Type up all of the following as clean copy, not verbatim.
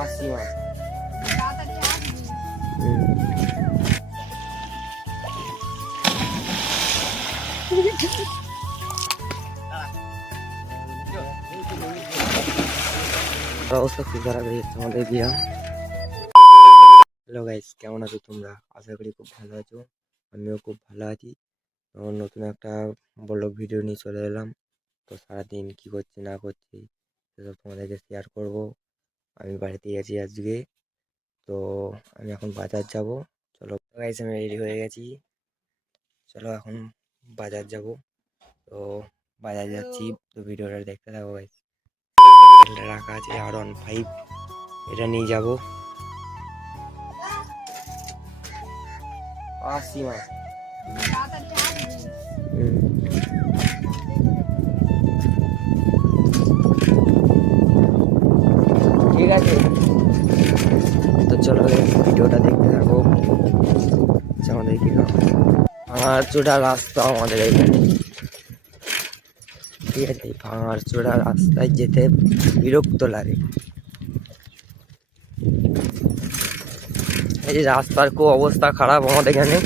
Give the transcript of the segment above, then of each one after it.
আসি মাছ। অবস্থা খুব খারাপ হয়ে যাচ্ছে আমাদের গ্রাম। হ্যালো গাইস, কেমন আছো তোমরা? আশা করি খুব ভালো আছো। আমিও খুব ভালো আছি। আমার নতুন একটা ব্লগ ভিডিও নিয়ে চলে এলাম। তো সারাদিন কি করছি না করছি সেসব তোমাদেরকে শেয়ার করব। আমি বাড়িতেই আছি আজকে। তো আমি এখন বাজার যাব। চলো গাইস, আমি রেডি হয়ে গেছি। চলো এখন বাজার যাব। তো বাজার যাচ্ছি, তো ভিডিওটা দেখতে থাকো গাইস। রাখা আছে R15, এটা নিয়ে যাব। আসি মাছ। ঠিক আছে, তো চলো ভিডিওটা দেখতে থাকো। আমাদের কি ভাঙার চোরা রাস্তা আমাদের এখানে, ঠিক আছে? ভাঙার চোরা রাস্তায় যেতে বিরক্ত লাগে। এই যে রাস্তার খুব অবস্থা খারাপ আমাদের এখানে,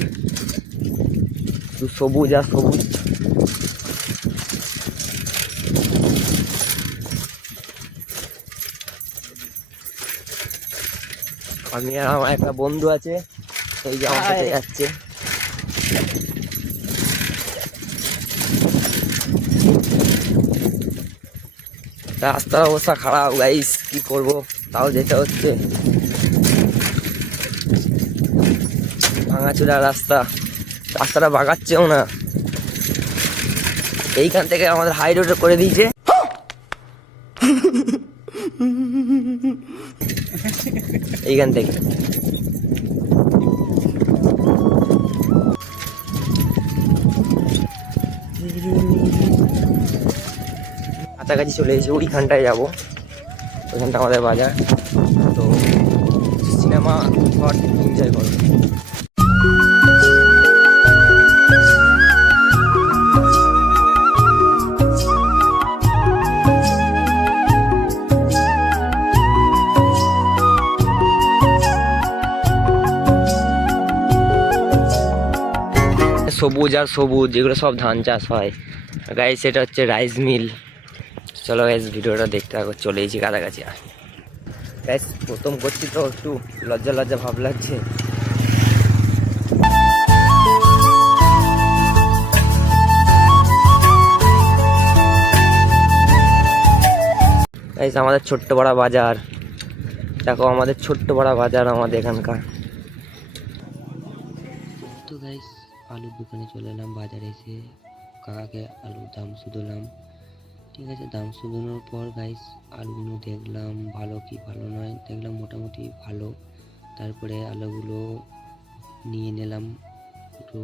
সবুজ আর সবুজ। আমি আর আমার একটা বন্ধু আছে, এই যে আমার সাথে যাচ্ছে। রাস্তার অবস্থা খারাপ গাইস, কি করব, তাও যেতে হচ্ছে। ভাঙাচোরা রাস্তা, রাস্তাটা বাগাচ্ছেও না। এইখান থেকে আমাদের হাই রোড করে দিয়েছে। এইখান থেকে কাছাকাছি চলে এসেছি, ওইখানটায় যাবো। ওইখানটা আমাদের বাজার। তো সিনেমা ঘর এনজয় করো। সবুজ আর সবুজ, এগুলো সব ধান চাষ হয় গাইস। এটা হচ্ছে রাইস মিল। চলো গাইস ভিডিওটা দেখতে থাকো, চলে এসেছি কাছাকাছি। আর গাইস প্রথম করছি তো একটু লজ্জা লজ্জা ভাব লাগছে। গাইস আমাদের ছোট্ট বড় বাজার দেখো, আমাদের ছোট্ট বড় বাজার আমাদের এখানকার। তো গাইস আলুর দোকানে চলে এলাম, বাজারে এসে কাকাকে আলুর দাম শুধলাম। ঠিক আছে, দাম শুধানোর পর গাইস আলুগুলো দেখলাম ভালো কি ভালো নয়, দেখলাম মোটামুটি ভালো। তারপরে আলুগুলো নিয়ে নিলাম, একটু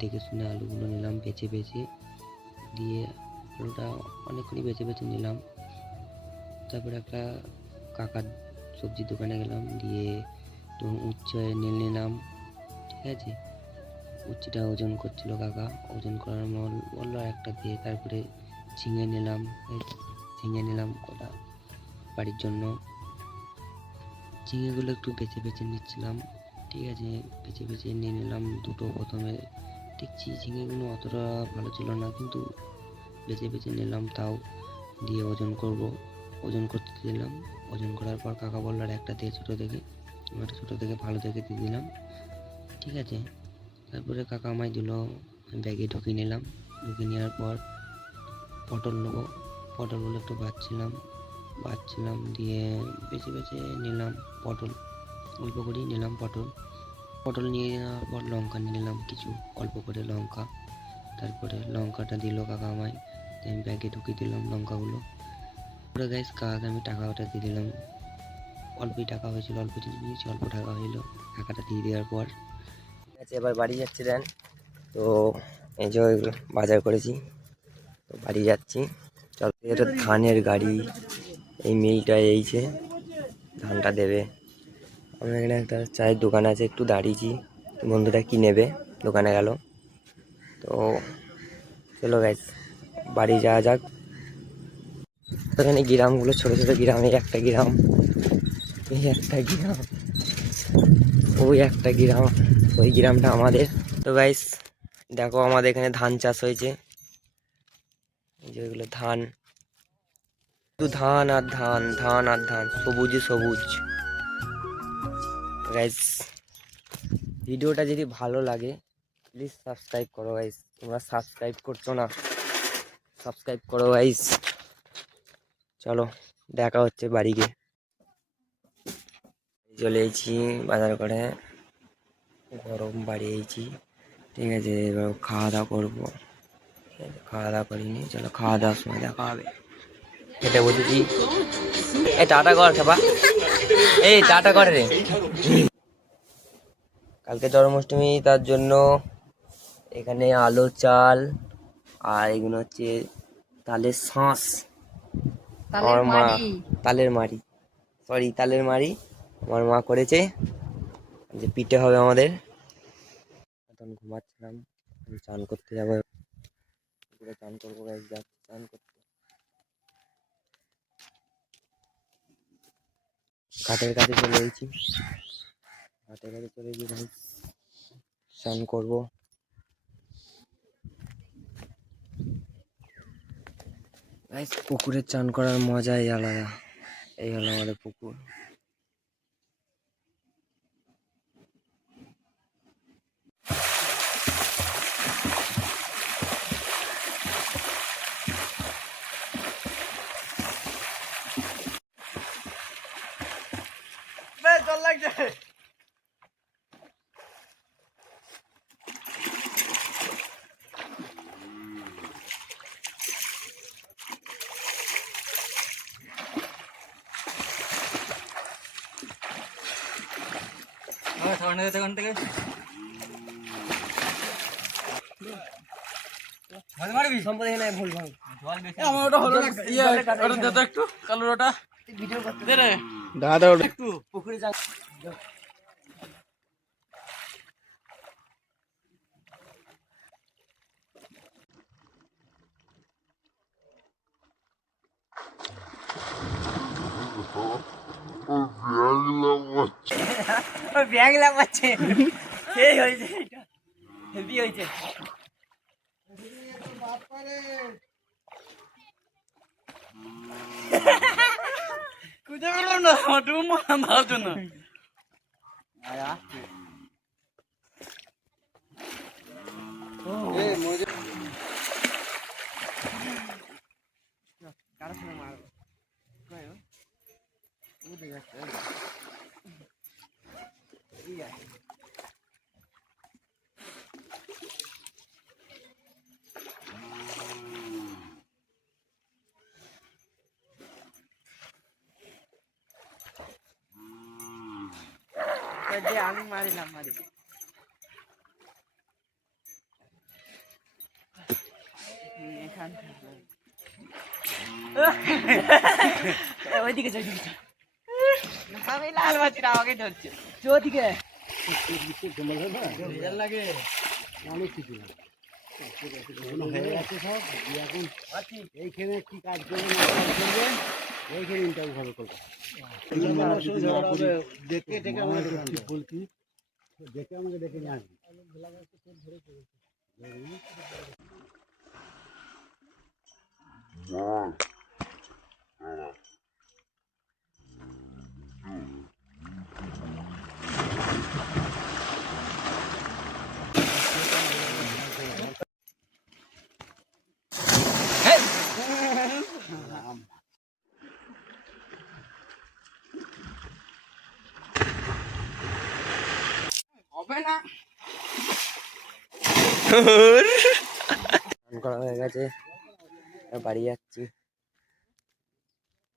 দেখে শুনে আলুগুলো নিলাম বেছে বেছে, দিয়ে আলুটা অনেকক্ষণ বেছে বেছে নিলাম। তারপরে একটা কাকার সবজি দোকানে গেলাম, দিয়ে একটু উচ্ছে নিলাম। ঠিক আছে, উচ্ছেটা ওজন করছিল কাকা, ওজন করার বললো একটা দিয়ে। তারপরে ঝিঙে নিলাম কটা বাড়ির জন্য। ঝিঙেগুলো একটু বেছে বেছে নিচ্ছিলাম। ঠিক আছে, বেছে বেছে নিয়ে নিলাম দুটো। প্রথমে দেখছি ঝিঙেগুলো অতটা ভালো ছিল না, কিন্তু বেছে বেছে নিলাম তাও। দিয়ে ওজন করতে দিলাম। ওজন করার পর কাকা বললো আর একটা দিয়ে ছোটো থেকে ভালো দেখে দিয়ে দিলাম। ঠিক আছে, তারপরে কাকা আমায় দিল, ব্যাগে ঢুকিয়ে নিলাম। ঢুকিয়ে নেওয়ার পর পটল নেবো, পটলগুলো একটু বাছছিলাম, দিয়ে বেছে বেছে নিলাম পটল, অল্প করেই নিলাম পটল নিয়ে নেওয়ার পর লঙ্কা নিয়ে নিলাম কিছু, অল্প করে লঙ্কা। তারপরে লঙ্কাটা দিল কাকা আমায়, আমি ব্যাগে ঢুকিয়ে দিলাম লঙ্কাগুলো। পরে গাইস কাকাকে আমি টাকাটা দিয়ে দিলাম। অল্পই টাকা হয়েছিল, অল্প জিনিস নিয়েছি, অল্প টাকা হইলো। টাকাটা দিয়ে দেওয়ার পর আচ্ছা এবার বাড়ি যাচ্ছিলেন। তো এই যে বাজার করেছি, তো বাড়ি যাচ্ছি। চল, এটা ধানের গাড়ি, এই মিলটা এইছে ধানটা দেবে। আমার এখানে একটা চায়ের দোকান আছে, একটু দাঁড়িয়েছি, বন্ধুটা কি নেবে দোকানে গেল। তো চলো গাইস বাড়ি যাওয়া যাক। এখানে গ্রামগুলো ছোটো ছোটো গ্রাম, এই একটা গ্রাম, এই একটা গ্রাম, ওই একটা গ্রাম, ওই গ্রামটা আমাদের। তো গাইস দেখো আমাদের এখানে ধান চাষ হয়েছে, যেগুলো ধান, শুধু ধান আর ধান, ধান আর ধান, সবুজে সবুজ। গাইস ভিডিওটা যদি ভালো লাগে প্লিজ সাবস্ক্রাইব করো গাইস, তোমরা সাবস্ক্রাইব করছো না, সাবস্ক্রাইব করো গাইস। চলো দেখা হচ্ছে বাড়ি গিয়ে। চলে এসেছি বাজার করে, গরম বাড়ি এসেছি, ঠিক আছে। এবার খাওয়া দাওয়া করবো, খাওয়া দাওয়া করিনি, চলো খাওয়া দাওয়ার সময় দেখা হবে। খেতে বসেছি, এই টাটা কর খেপা, এই টাটা করে রে। কালকে জন্মাষ্টমী, তার জন্য এখানে আলো চাল আর এগুলো হচ্ছে তালের শাঁস, আমার মা, তালের মাড়ি, সরি তালের মাড়ি আমার মা করেছে, যে পিঠে হবে আমাদের। এখন ঘুমাচ্ছিলাম, চান করতে যাবো, চান করবো গাইস, যাচ্ছি চান করতে। ঘাটের কাছে চলে এসেছি, ঘাটের কাছে চলে এসেছি গাইস, চান করবো। গাইস পুকুরে চান করার মজাই আলাদা। এই হলো আমাদের পুকুর। ব্যাগ লাগাচ্ছে, সেই হয়েছে, হেভি হয়েছে। খুঁজে পেলাম না, ভালো জন্য কারো সঙ্গে মারবো আমি মারিলাম, মারি ওইদিকে লাল বাতিটা আমাকে ধরছে, ওদিকে লাগে অনেক কিছু এইখানে কি কাজ করবে এইখানে ইন্টারভিউ হবে দেখে দেখে আমাকে বলছি, দেখে আমাকে দেখে নিয়ে আসবি। হবে না করা হয়ে গেছে, বাড়ি যাচ্ছি।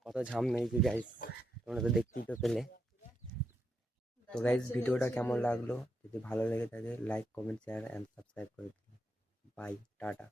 কত ঝাম মেরেছি গাইস, তোমরা তো দেখতেই তো পেলে। তো গাইস ভিডিওটা কেমন লাগলো, যদি ভালো লেগে থাকে like comment share and subscribe করে দিন। Bye, tata.